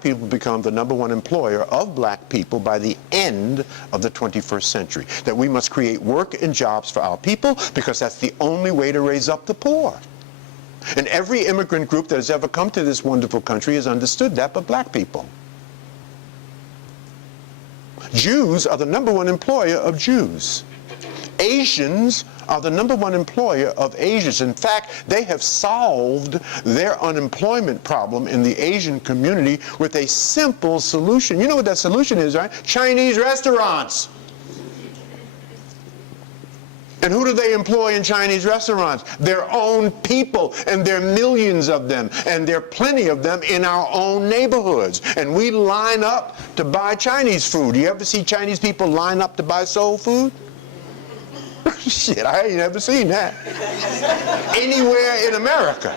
people become the #1 employer of black people by the end of the 21st century. That we must create work and jobs for our people because that's the only way to raise up the poor. And every immigrant group that has ever come to this wonderful country has understood that, but black people. Jews are the #1 employer of Jews. Asians are the #1 employer of Asians. In fact, they have solved their unemployment problem in the Asian community with a simple solution. You know what that solution is, right? Chinese restaurants. And who do they employ in Chinese restaurants? Their own people, and there are millions of them, and there are plenty of them in our own neighborhoods. And we line up to buy Chinese food. You ever see Chinese people line up to buy soul food? Shit, I ain't never seen that. Anywhere in America.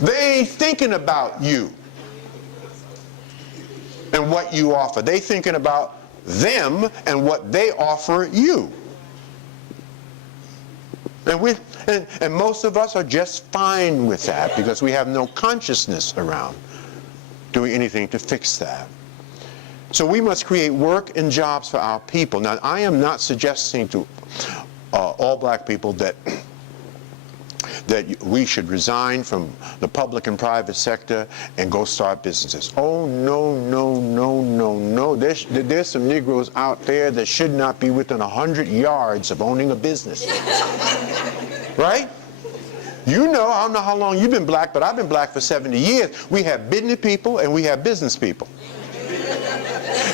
They ain't thinking about you and what you offer. They thinking about them and what they offer you. And most of us are just fine with that because we have no consciousness around doing anything to fix that. So we must create work and jobs for our people. Now, I am not suggesting to all black people that we should resign from the public and private sector and go start businesses. Oh, no, no, no, no, no. There's some Negroes out there that should not be within 100 yards of owning a business. Right? You know, I don't know how long you've been black, but I've been black for 70 years. We have business people and we have business people.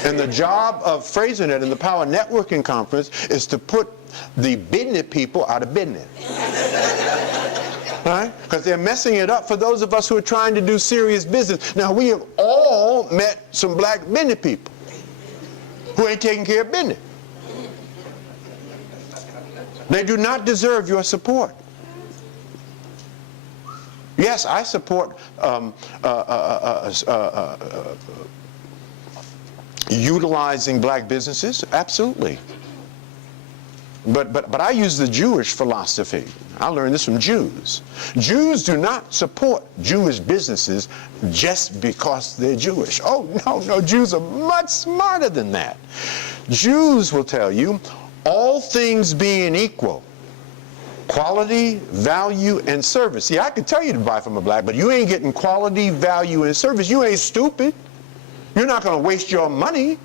And the job of FraserNet and the Power Networking Conference is to put the business people out of business. Right? Because they're messing it up for those of us who are trying to do serious business. Now, we have all met some black business people who ain't taking care of business. They do not deserve your support. Yes, I support utilizing black businesses, absolutely. But I use the Jewish philosophy. I learned this from Jews. Jews do not support Jewish businesses just because they're Jewish. Oh, no, Jews are much smarter than that. Jews will tell you, all things being equal, quality, value, and service. See, I could tell you to buy from a black, but you ain't getting quality, value, and service. You ain't stupid. You're not going to waste your money,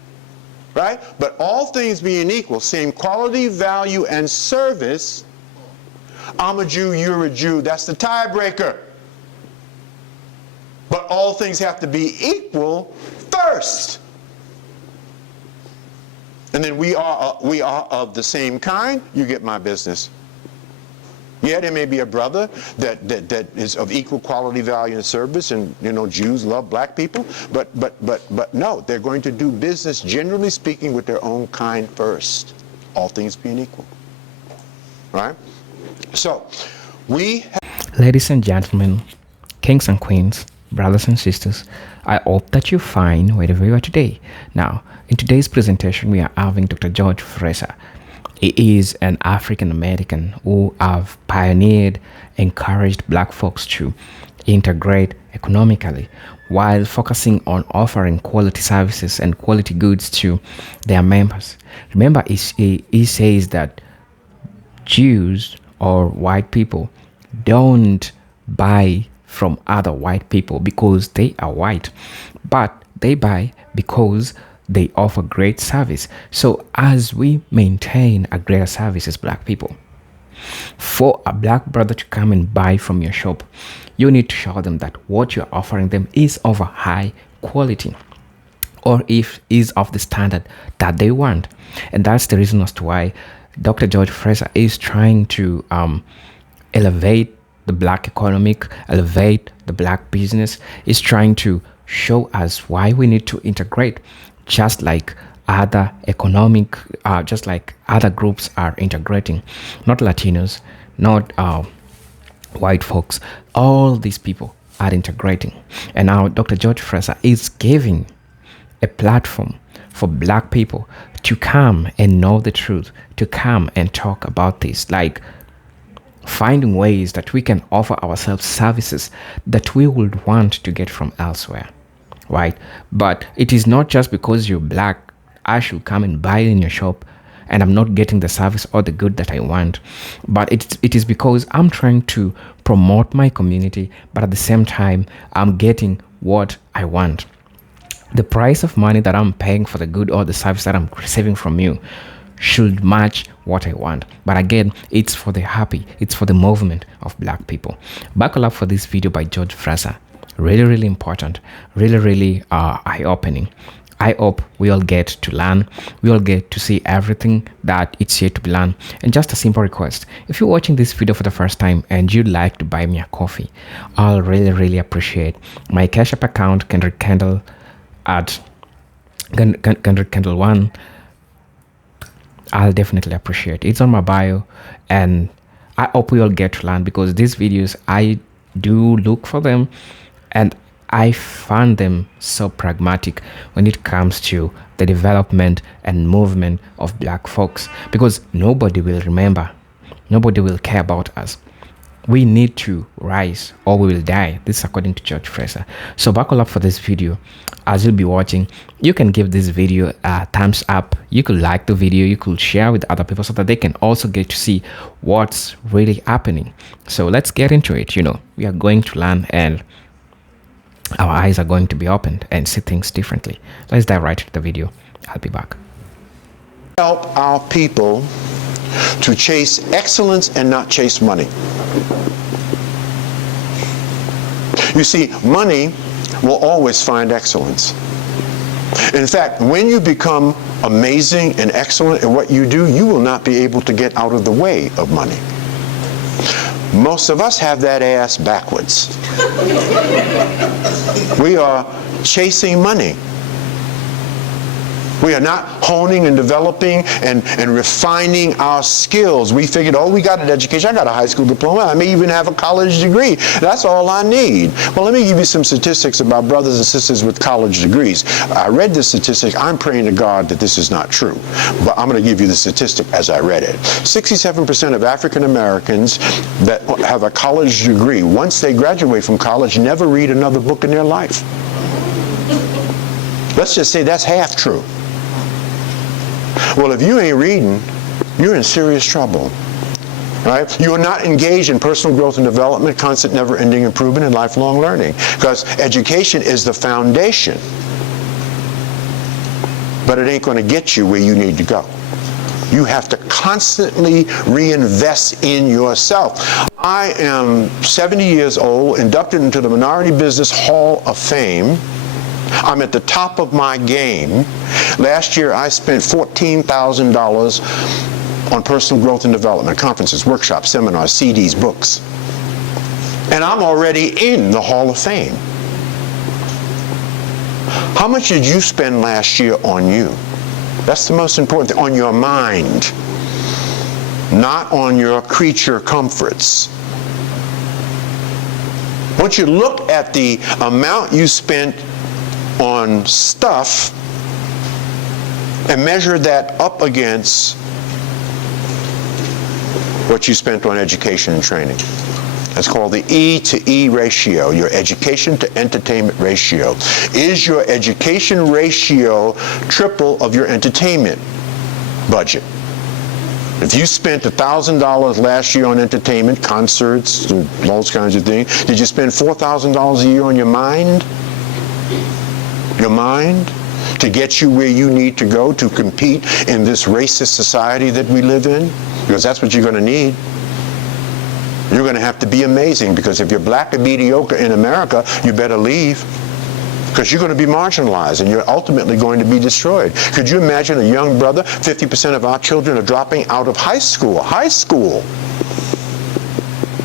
right? But all things being equal, same quality, value, and service, I'm a Jew, you're a Jew. That's the tiebreaker. But all things have to be equal first. And then we are of the same kind. You get my business. Yeah, there may be a brother that is of equal quality, value, and service, and you know Jews love black people, but no, they're going to do business, generally speaking, with their own kind first. All things being equal, right? So, ladies and gentlemen, kings and queens, brothers and sisters, I hope that you're fine wherever you are today. Now, in today's presentation, we are having Dr. George Fraser. He is an African American who have pioneered, encouraged black folks to integrate economically while focusing on offering quality services and quality goods to their members. Remember, he says that Jews or white people don't buy from other white people because they are white, but they buy because they offer great service. So as we maintain a greater service as black people, for a black brother to come and buy from your shop, you need to show them that what you're offering them is of a high quality, or if is of the standard that they want. And that's the reason as to why Dr. George Fraser is trying to elevate the black economic, elevate the black business, is trying to show us why we need to integrate, just like other economic, just like other groups are integrating, not Latinos, not white folks, all these people are integrating. And now Dr. George Fraser is giving a platform for black people to come and know the truth, to come and talk about this. Like, finding ways that we can offer ourselves services that we would want to get from elsewhere, right? But it is not just because you're black, I should come and buy in your shop and I'm not getting the service or the good that I want. But it is because I'm trying to promote my community, but at the same time, I'm getting what I want. The price of money that I'm paying for the good or the service that I'm receiving from you should match what I want. But again, it's for the happy, it's for the movement of black people. Buckle up for this video by George Fraser. Really important, really eye-opening. I hope we all get to learn, we all get to see everything that it's here to be learned. And just a simple request, if you're watching this video for the first time and you'd like to buy me a coffee, I'll really appreciate. My Cash App account, Kendrick Kendall at Kendrick Kendall 1. I'll definitely appreciate it. It's on my bio, and I hope we all get to learn, because these videos, I do look for them and I find them so pragmatic when it comes to the development and movement of black folks, because nobody will remember, nobody will care about us. We need to rise or we will die. This is according to George Fraser. So buckle up for this video. As you'll be watching, you can give this video a thumbs up. You could like the video. You could share with other people so that they can also get to see what's really happening. So let's get into it. We are going to learn, and our eyes are going to be opened and see things differently. Let's dive right into the video. I'll be back. Help our people to chase excellence and not chase money. You see, money will always find excellence. In fact, when you become amazing and excellent at what you do, you will not be able to get out of the way of money. Most of us have that ass backwards. We are chasing money. We are not honing and developing and refining our skills. We figured, oh, we got an education. I got a high school diploma. I may even have a college degree. That's all I need. Well, let me give you some statistics about brothers and sisters with college degrees. I read this statistic. I'm praying to God that this is not true, but I'm going to give you the statistic as I read it. 67% of African Americans that have a college degree, once they graduate from college, never read another book in their life. Let's just say that's half true. Well, if you ain't reading, you're in serious trouble, right? You are not engaged in personal growth and development, constant never-ending improvement, and lifelong learning, because education is the foundation, but it ain't going to get you where you need to go. You have to constantly reinvest in yourself. I am 70 years old, inducted into the Minority Business Hall of Fame. I'm at the top of my game. Last year, I spent $14,000 on personal growth and development, conferences, workshops, seminars, CDs, books. And I'm already in the Hall of Fame. How much did you spend last year on you? That's the most important thing, on your mind, not on your creature comforts. Once you look at the amount you spent on stuff and measure that up against what you spent on education and training. That's called the E to E ratio, your education to entertainment ratio. Is your education ratio triple of your entertainment budget? If you spent $1,000 last year on entertainment, concerts, and those kinds of things, did you spend $4,000 a year on your mind? Your mind, to get you where you need to go to compete in this racist society that we live in? Because that's what you're going to need. You're going to have to be amazing, because if you're black and mediocre in America, you better leave, because you're going to be marginalized and you're ultimately going to be destroyed. Could you imagine a young brother? 50% of our children are dropping out of high school. High school.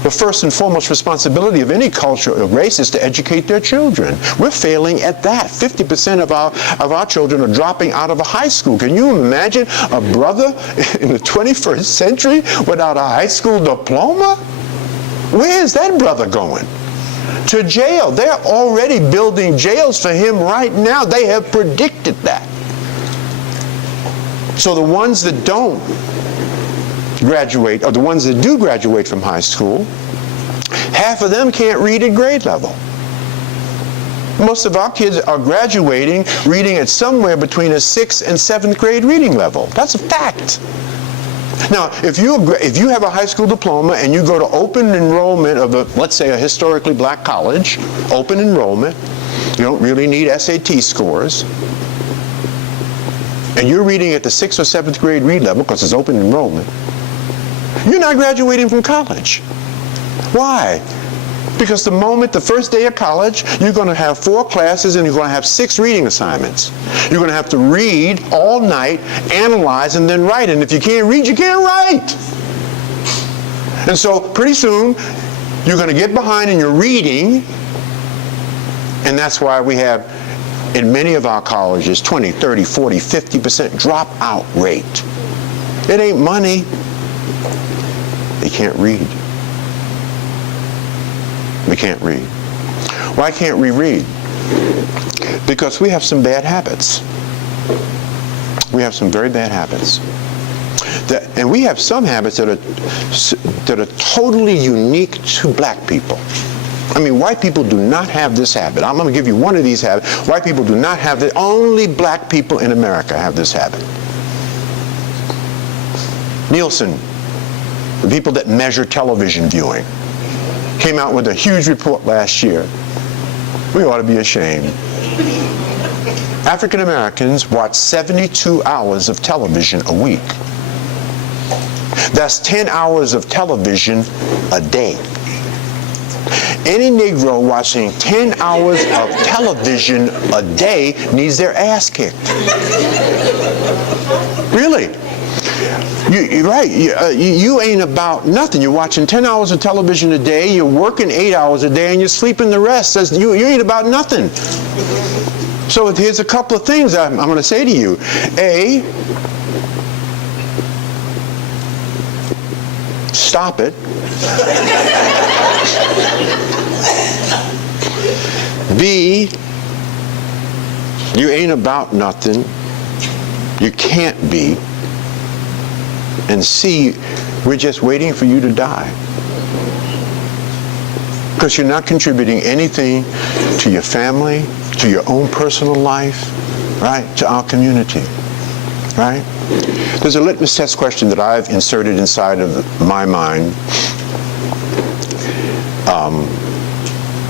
The first and foremost responsibility of any culture or race is to educate their children. We're failing at that. 50% of our children are dropping out of a high school. Can you imagine a brother in the 21st century without a high school diploma? Where is that brother going? To jail. They're already building jails for him right now. They have predicted that. So the ones that don't graduate, or the ones that do graduate from high school, half of them can't read at grade level. Most of our kids are graduating reading at somewhere between a 6th and 7th grade reading level. That's a fact. Now, if you have a high school diploma and you go to open enrollment of let's say a historically black college, open enrollment, you don't really need SAT scores, and you're reading at the 6th or 7th grade read level because it's open enrollment, you're not graduating from college. Why? Because the first day of college, you're going to have 4 classes and you're going to have 6 reading assignments. You're going to have to read all night, analyze, and then write. And if you can't read, you can't write. And so pretty soon, you're going to get behind in your reading. And that's why we have, in many of our colleges, 20, 30, 40, 50% dropout rate. It ain't money. They can't read. We can't read. Why can't we read? Because we have some bad habits. We have some very bad habits. And we have some habits that are totally unique to black people. I mean, white people do not have this habit. I'm going to give you one of these habits. White people do not have it. Only black people in America have this habit. Nielsen, the people that measure television viewing, came out with a huge report last year. We ought to be ashamed. African Americans watch 72 hours of television a week. That's 10 hours of television a day. Any Negro watching 10 hours of television a day needs their ass kicked. Really. You're right. You ain't about nothing. You're watching 10 hours of television a day, you're working 8 hours a day, and you're sleeping the rest. You ain't about nothing. So here's a couple of things I'm going to say to you. A, stop it. B, you ain't about nothing. You can't be. And C, we're just waiting for you to die. Because you're not contributing anything to your family, to your own personal life, right? To our community, right? There's a litmus test question that I've inserted inside of my mind.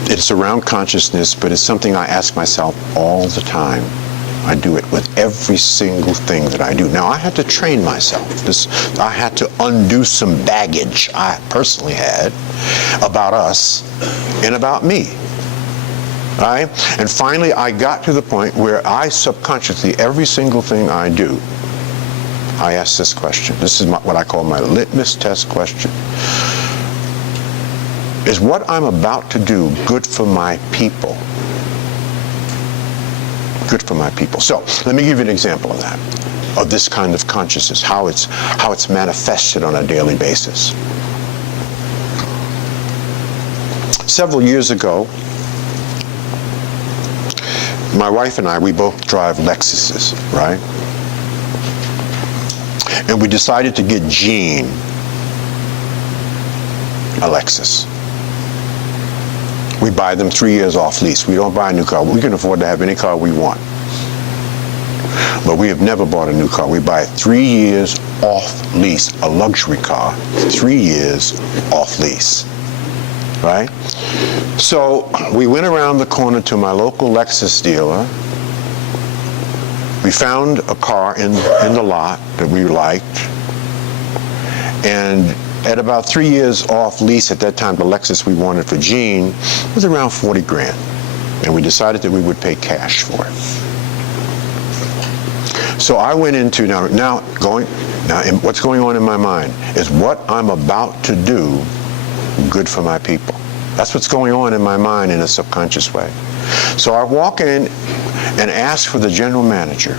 It's around consciousness, but it's something I ask myself all the time. I do it with every single thing that I do. Now, I had to train myself. I had to undo some baggage I personally had about us and about me. Right? And finally, I got to the point where I subconsciously, every single thing I do, I ask this question. This is what I call my litmus test question. Is what I'm about to do good for my people? Good for my people. So let me give you an example of that, of this kind of consciousness, how it's manifested on a daily basis. Several years ago, my wife and I, we both drive Lexuses, right? And we decided to get Jean a Lexus. We buy them 3 years off lease. We don't buy a new car. We can afford to have any car we want. But we have never bought a new car. We buy 3 years off lease, a luxury car, 3 years off lease, right? So we went around the corner to my local Lexus dealer. We found a car in the lot that we liked. And at about 3 years off lease at that time, the Lexus we wanted for Jean was around 40 grand. And we decided that we would pay cash for it. So I went into, what's going on in my mind is what I'm about to do good for my people. That's what's going on in my mind in a subconscious way. So I walk in and ask for the general manager.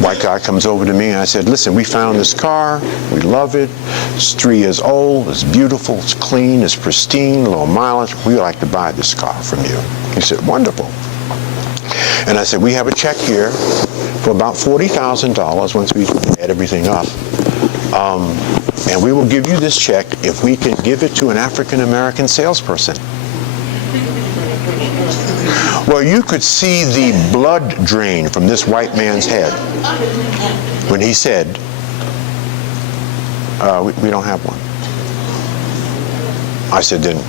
White guy comes over to me and I said, listen, we found this car, we love it, it's 3 years old, it's beautiful, it's clean, it's pristine, low mileage, we'd like to buy this car from you. He said, wonderful. And I said, we have a check here for about $40,000 once we add everything up. and we will give you this check if we can give it to an African-American salesperson. Well, you could see the blood drain from this white man's head when he said, we don't have one. I said, then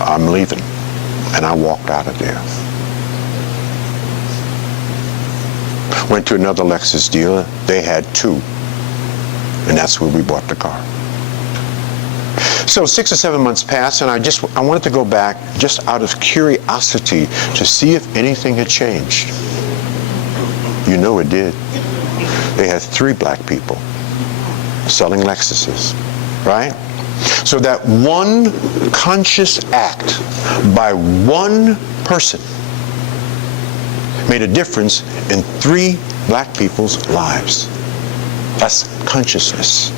I'm leaving. And I walked out of there. Went to another Lexus dealer. They had two. And that's where we bought the car. So 6 or 7 months passed, and I wanted to go back just out of curiosity to see if anything had changed. You know it did. They had 3 black people selling Lexuses, right? So that one conscious act by one person made a difference in 3 black people's lives. That's consciousness.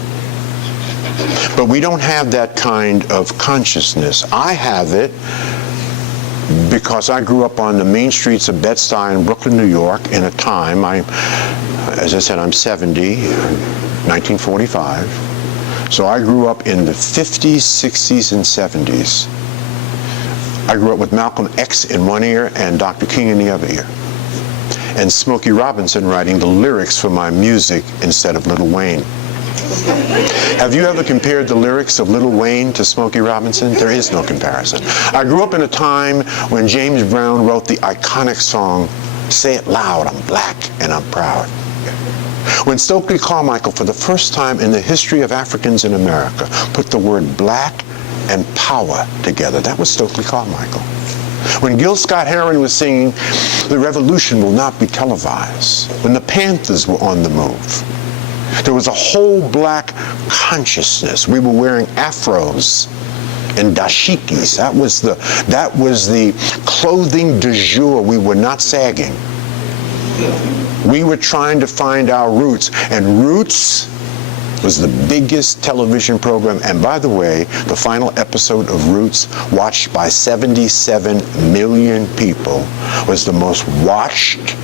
But we don't have that kind of consciousness. I have it because I grew up on the main streets of Bed-Stuy in Brooklyn, New York, in a time, as I said, I'm 70, 1945. So I grew up in the 50s, 60s, and 70s. I grew up with Malcolm X in one ear and Dr. King in the other ear. And Smokey Robinson writing the lyrics for my music instead of Lil Wayne. Have you ever compared the lyrics of Lil Wayne to Smokey Robinson? There is no comparison. I grew up in a time when James Brown wrote the iconic song, Say It Loud, I'm Black and I'm Proud. When Stokely Carmichael, for the first time in the history of Africans in America, put the word black and power together, that was Stokely Carmichael. When Gil Scott-Heron was singing, the revolution will not be televised, when the Panthers were on the move, there was a whole black consciousness. We were wearing afros and dashikis. That was the clothing du jour. We were not sagging. We were trying to find our roots, and Roots was the biggest television program. And by the way, the final episode of Roots, watched by 77 million people, was the most watched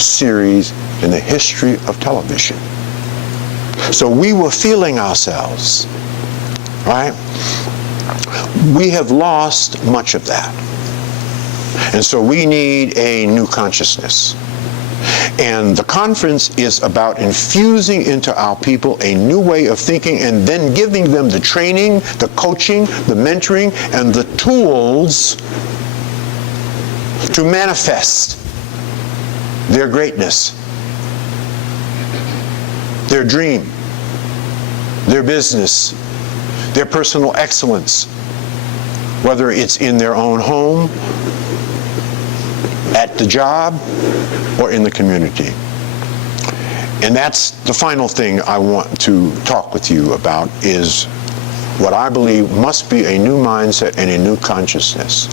series in the history of television. So we were feeling ourselves, right? We have lost much of that. And so we need a new consciousness. And the conference is about infusing into our people a new way of thinking and then giving them the training, the coaching, the mentoring, and the tools to manifest their greatness, their dream, their business, their personal excellence, whether it's in their own home, at the job, or in the community. And that's the final thing I want to talk with you about, is what I believe must be a new mindset and a new consciousness.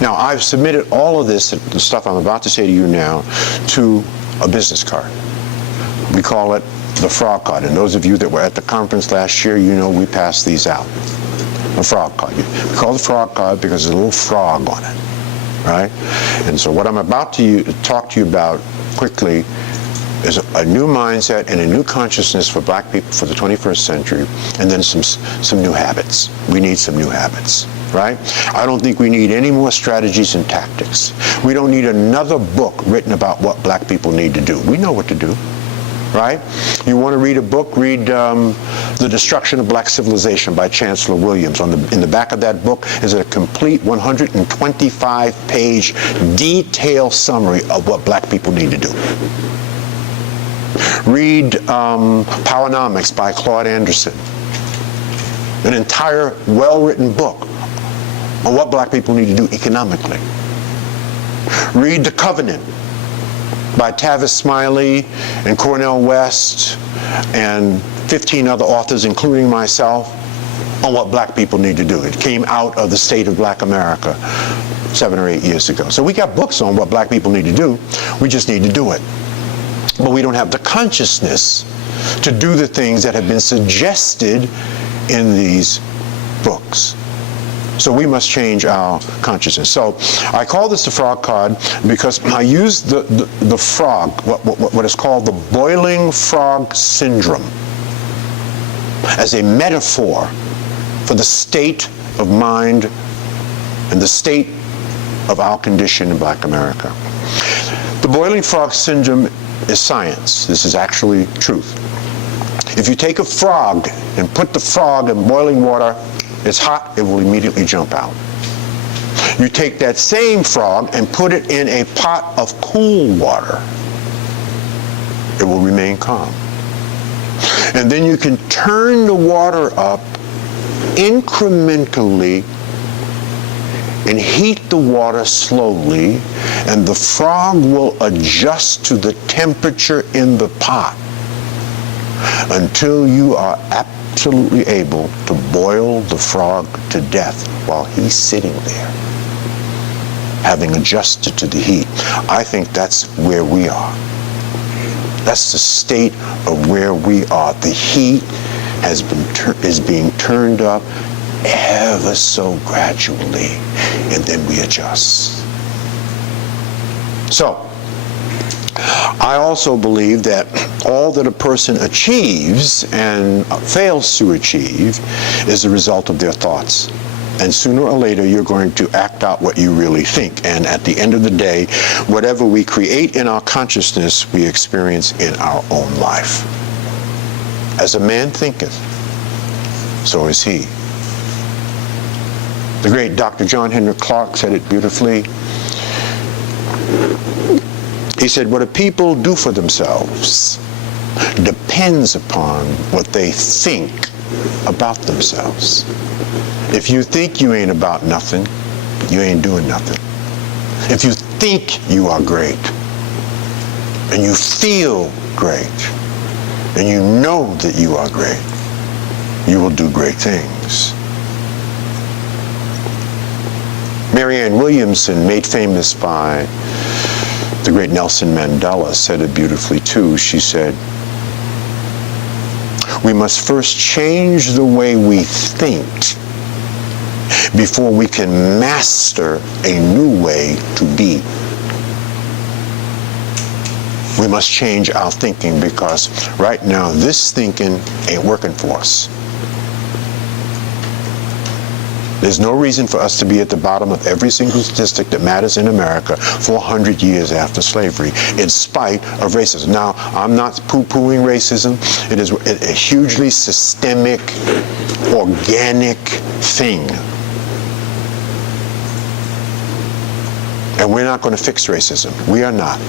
Now, I've submitted all of this, the stuff I'm about to say to you now, to a business card. We call it the frog card. And those of you that were at the conference last year, you know we passed these out. A frog card. We call it the frog card because there's a little frog on it, right? And so what I'm about to talk to you about quickly is a new mindset and a new consciousness for black people for the 21st century, and then some new habits. We need some new habits, right? I don't think we need any more strategies and tactics. We don't need another book written about what black people need to do. We know what to do, right? You want to read a book, read The Destruction of Black Civilization by Chancellor Williams. In the back of that book is a complete 125-page detailed summary of what black people need to do. Read Powernomics by Claude Anderson. An entire well-written book on what black people need to do economically. Read The Covenant by Tavis Smiley and Cornel West and 15 other authors, including myself, on what black people need to do. It came out of the State of Black America 7 or 8 years ago. So we got books on what black people need to do. We just need to do it. But we don't have the consciousness to do the things that have been suggested in these books. So we must change our consciousness. So I call this the frog card because I use the frog, what is called the boiling frog syndrome. as a metaphor for the state of mind and the state of our condition in Black America. The boiling frog syndrome is science. This is actually truth. If you take a frog and put the frog in boiling water, it's hot, it will immediately jump out. You take that same frog and put it in a pot of cool water, it will remain calm. And then you can turn the water up incrementally and heat the water slowly, and the frog will adjust to the temperature in the pot until you are absolutely able to boil the frog to death while he's sitting there, having adjusted to the heat. I think that's where we are. That's the state of where we are. The heat is being turned up ever so gradually, and then we adjust. So, I also believe that all that a person achieves and fails to achieve is a result of their thoughts. And sooner or later, you're going to act out what you really think. And at the end of the day, whatever we create in our consciousness, we experience in our own life. As a man thinketh, so is he. The great Dr. John Henry Clarke said it beautifully. He said, what a people do for themselves depends upon what they think about themselves. If you think you ain't about nothing, you ain't doing nothing. If you think you are great, and you feel great, and you know that you are great, you will do great things. Marianne Williamson, made famous by the great Nelson Mandela, said it beautifully too. She said, we must first change the way we think before we can master a new way to be. We must change our thinking, because right now this thinking ain't working for us. There's no reason for us to be at the bottom of every single statistic that matters in America 400 years after slavery, in spite of racism. Now, I'm not poo-pooing racism. It is a hugely systemic, organic thing. And we're not going to fix racism. We are not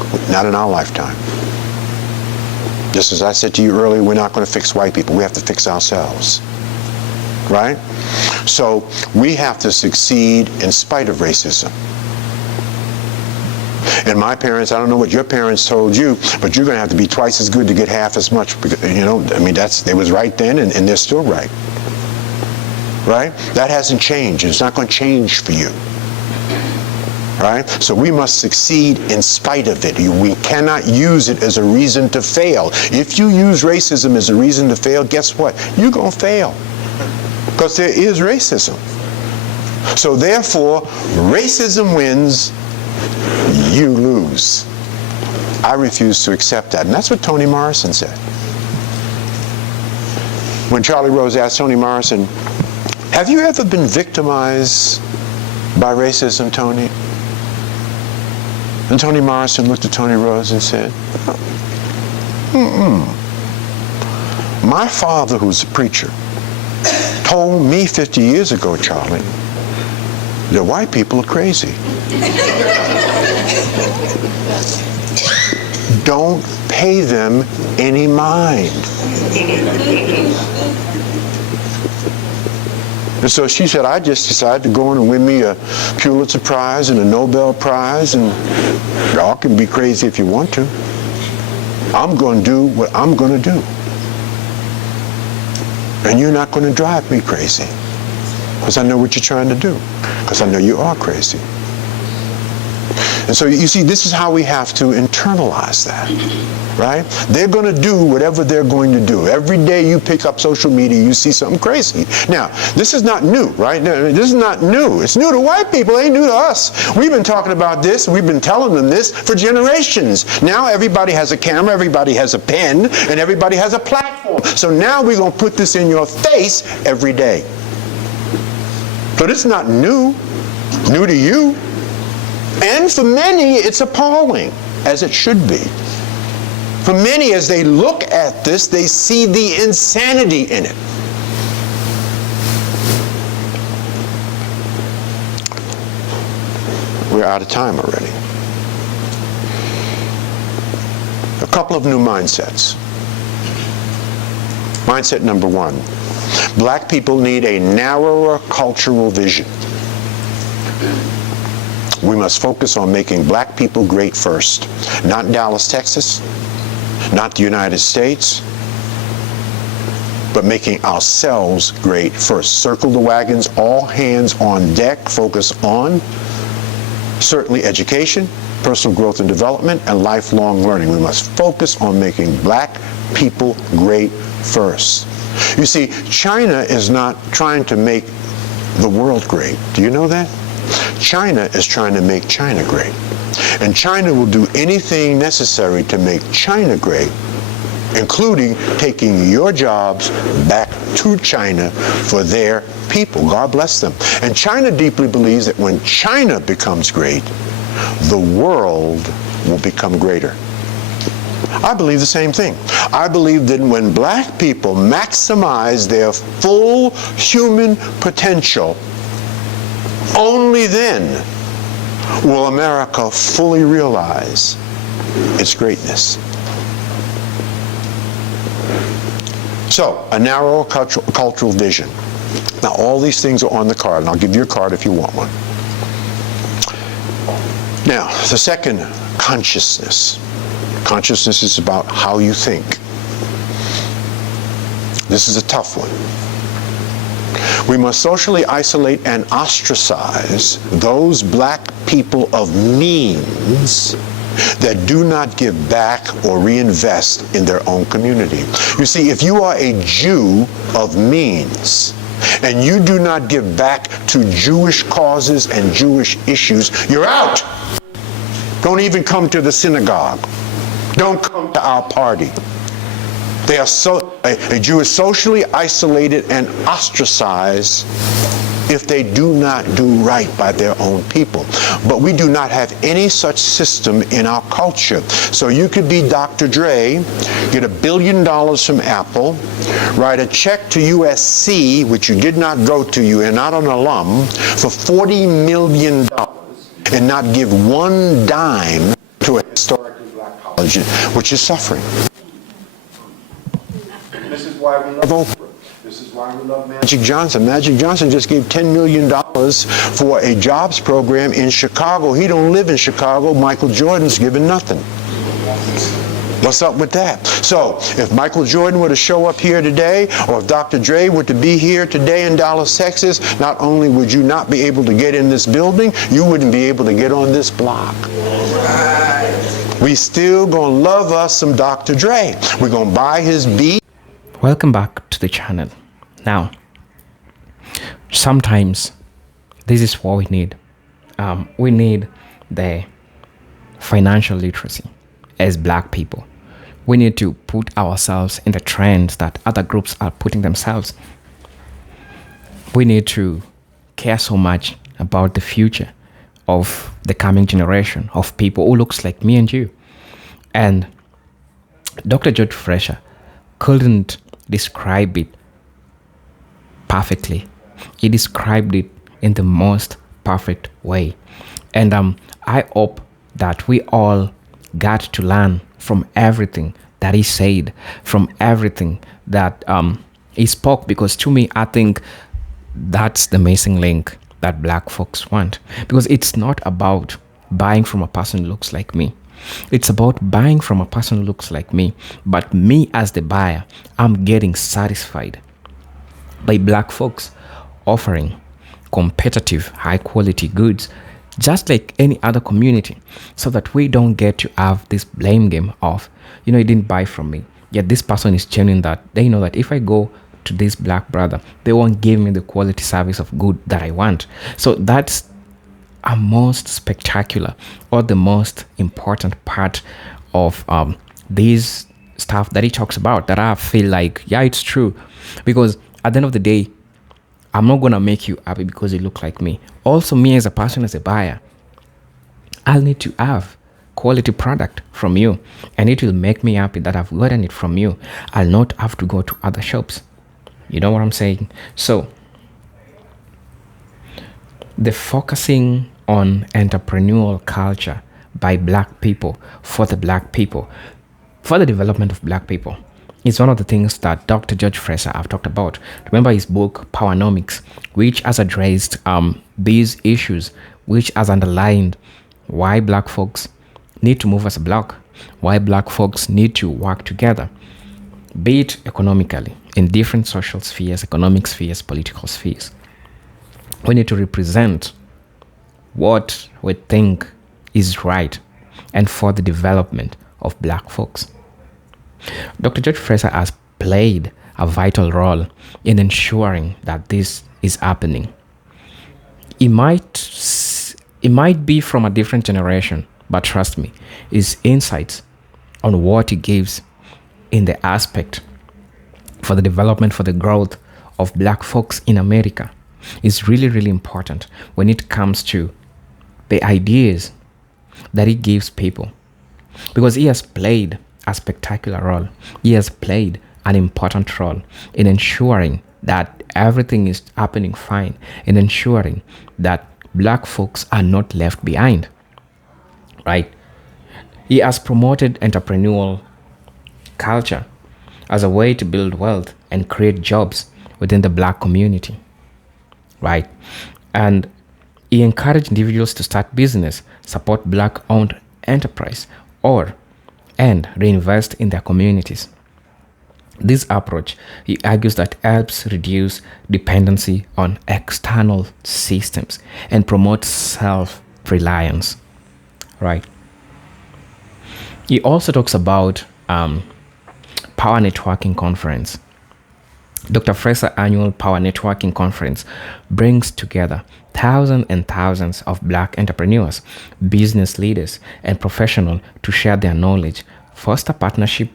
in our lifetime. Just as I said to you earlier, we're not going to fix white people. We have to fix ourselves. Right? So we have to succeed in spite of racism. And my parents, I don't know what your parents told you, but you're going to have to be twice as good to get half as much. You know, I mean, they was right then, and they're still right. Right? That hasn't changed. It's not going to change for you. Right? So we must succeed in spite of it. We cannot use it as a reason to fail. If you use racism as a reason to fail, guess what? You're going to fail. Because there is racism. So therefore, racism wins, you lose. I refuse to accept that. And that's what Toni Morrison said. When Charlie Rose asked Toni Morrison, have you ever been victimized by racism, Toni? And Toni Morrison looked at Toni Rose and said, my father, who's a preacher, told me 50 years ago, Charlie, that white people are crazy. Don't pay them any mind. And so she said, I just decided to go in and win me a Pulitzer Prize and a Nobel Prize, and y'all can be crazy if you want to. I'm going to do what I'm going to do. And you're not going to drive me crazy, because I know what you're trying to do, because I know you are crazy. And so you see, this is how we have to internalize that, right? They're going to do whatever they're going to do. Every day you pick up social media, you see something crazy. Now, this is not new, right? This is not new. It's new to white people. It ain't new to us. We've been talking about this. We've been telling them this for generations. Now everybody has a camera, everybody has a pen, and everybody has a platform. So now we're going to put this in your face every day. But it's not new to you. And for many, it's appalling, as it should be. For many, as they look at this, they see the insanity in it. We're out of time already. A couple of new mindsets. Mindset number one. Black people need a narrower cultural vision. We must focus on making black people great first. Not Dallas, Texas, not the United States, but making ourselves great first. Circle the wagons, all hands on deck, focus on certainly education, personal growth and development, and lifelong learning. We must focus on making black people great first. You see, China is not trying to make the world great. Do you know that? China is trying to make China great. And China will do anything necessary to make China great, including taking your jobs back to China for their people. God bless them. And China deeply believes that when China becomes great, the world will become greater. I believe the same thing. I believe that when black people maximize their full human potential, only then will America fully realize its greatness. So, a narrow cultural vision. Now, all these things are on the card, and I'll give you a card if you want one. Now, the second, consciousness. Consciousness is about how you think. This is a tough one. We must socially isolate and ostracize those black people of means that do not give back or reinvest in their own community. You see, if you are a Jew of means, and you do not give back to Jewish causes and Jewish issues, you're out. Don't even come to the synagogue. Don't come to our party. They are a Jew is socially isolated and ostracized if they do not do right by their own people. But we do not have any such system in our culture. So you could be Dr. Dre, get $1 billion from Apple, write a check to USC, which you did not go to, you are not an alum, for $40 million, and not give one dime to a historically black college, which is suffering. This is why we love Oprah. This is why we love Magic Johnson. Magic Johnson just gave $10 million for a jobs program in Chicago. He don't live in Chicago. Michael Jordan's giving nothing. What's up with that? So, if Michael Jordan were to show up here today, or if Dr. Dre were to be here today in Dallas, Texas, not only would you not be able to get in this building, you wouldn't be able to get on this block. We still gonna love us some Dr. Dre. We're gonna buy his beat. Welcome back to the channel. Now, sometimes this is what we need. We need the financial literacy as black people. We need to put ourselves in the trends that other groups are putting themselves. We need to care so much about the future of the coming generation of people who looks like me and you. And Dr. George Fresher couldn't describe it perfectly. He described it in the most perfect way. And I hope that we all got to learn from everything that he said, from everything that he spoke, because to me, I think that's the missing link that black folks want. Because it's not about buying from a person who looks like me. It's about buying from a person who looks like me, but me as the buyer, I'm getting satisfied by black folks offering competitive, high quality goods just like any other community, so that we don't get to have this blame game of, you didn't buy from me. Yet this person is genuine that they know that if I go to this black brother, they won't give me the quality service of good that I want. So that's a most spectacular or the most important part of these stuff that he talks about, that I feel like, yeah, it's true. Because at the end of the day, I'm not going to make you happy because you look like me. Also, me as a person, as a buyer, I'll need to have quality product from you, and it will make me happy that I've gotten it from you. I'll not have to go to other shops. You know what I'm saying? So the focusing on entrepreneurial culture by black people, for the black people, for the development of black people, is one of the things that Dr. George Fraser have talked about. Remember his book Powernomics, which has addressed these issues, which has underlined why black folks need to move as a block, why black folks need to work together, be it economically, in different social spheres, economic spheres, political spheres. We need to represent what we think is right and for the development of black folks. Dr. George Fraser has played a vital role in ensuring that this is happening. It might be from a different generation, but trust me, his insights on what he gives in the aspect for the development, for the growth of black folks in America is really, really important when it comes to the ideas that he gives people. Because he has played a spectacular role. He has played an important role in ensuring that everything is happening fine, in ensuring that black folks are not left behind, right? He has promoted entrepreneurial culture as a way to build wealth and create jobs within the black community, right? And he encouraged individuals to start business, support black-owned enterprise, and reinvest in their communities. This approach, he argues, that helps reduce dependency on external systems and promotes self-reliance, right? He also talks about Power Networking Conference. Dr. Fraser annual Power Networking Conference brings together thousands and thousands of black entrepreneurs, business leaders, and professionals to share their knowledge, foster partnership,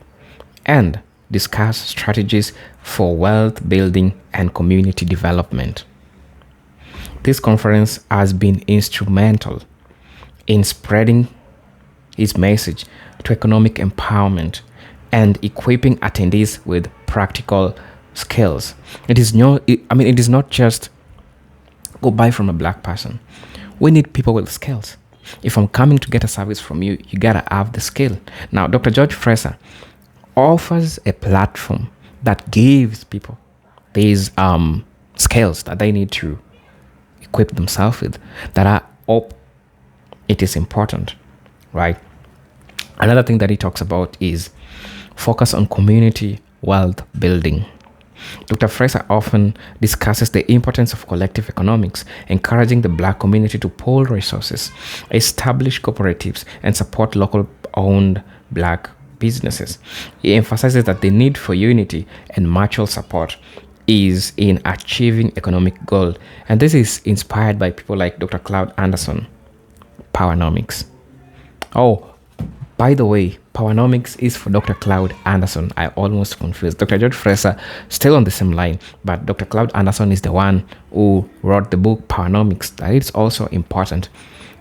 and discuss strategies for wealth building and community development. This conference has been instrumental in spreading his message to economic empowerment and equipping attendees with practical skills. It is not just go buy from a black person. We need people with skills. If I'm coming to get a service from you, you gotta have the skill. Now, Dr. George Fraser offers a platform that gives people these skills that they need to equip themselves with, that are up. It is important, right? Another thing that he talks about is focus on community wealth building. Dr. Fraser often discusses the importance of collective economics, encouraging the black community to pool resources, establish cooperatives, and support local-owned black businesses. He emphasizes that the need for unity and mutual support is in achieving economic goal, and this is inspired by people like Dr. Cloud Anderson. Powernomics. Oh, by the way, Powernomics is for Dr. Cloud Anderson. I almost confused. Dr. George Fraser, still on the same line, but Dr. Cloud Anderson is the one who wrote the book Powernomics. That is also important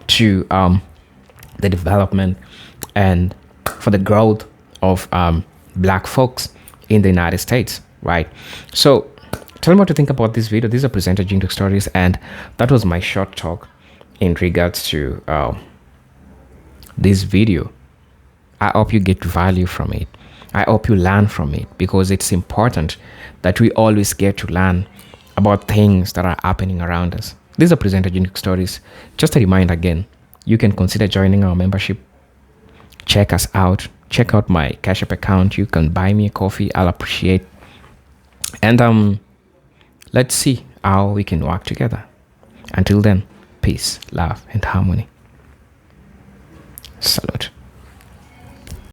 to the development and for the growth of black folks in the United States, right? So tell me what you think about this video. This is a presenter Jinto Stories, and that was my short talk in regards to this video. I hope you get value from it. I hope you learn from it, because it's important that we always get to learn about things that are happening around us. This is a presenter Unique Stories. Just a reminder again, you can consider joining our membership. Check us out. Check out my Cash App account. You can buy me a coffee. I'll appreciate. And let's see how we can work together. Until then, peace, love, and harmony. Salute.